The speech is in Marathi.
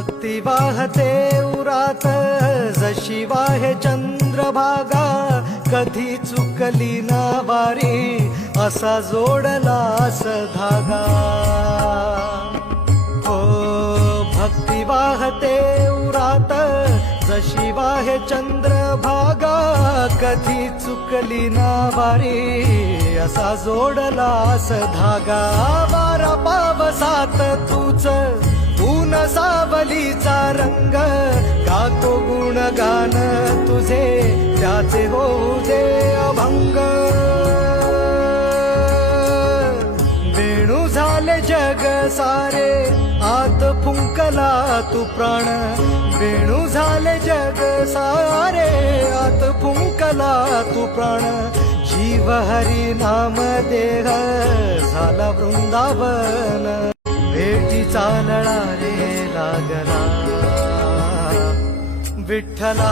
भक्ती वाहते उरात जशी वाहे चंद्रभागा, कधी चुकली ना वारी असा जोडलास धागा. हो भक्ती वाहते उरात जशी वाहे चंद्रभागा, कधी चुकली ना वारी असा जोडलास धागा. वारा पावसात तूच ऊन सावलीचा रंग, गातो गुणगान तुझे त्याचे होऊ दे अभंग. वेणू झाले जग सारे आत फुंकला तू प्राण, वेणू झाले जग सारे आत फुंकला तू प्राण. जीव हरी नाम देह झाला वृंदावन, भेटीचा लळा रे लागला विठ्ठला.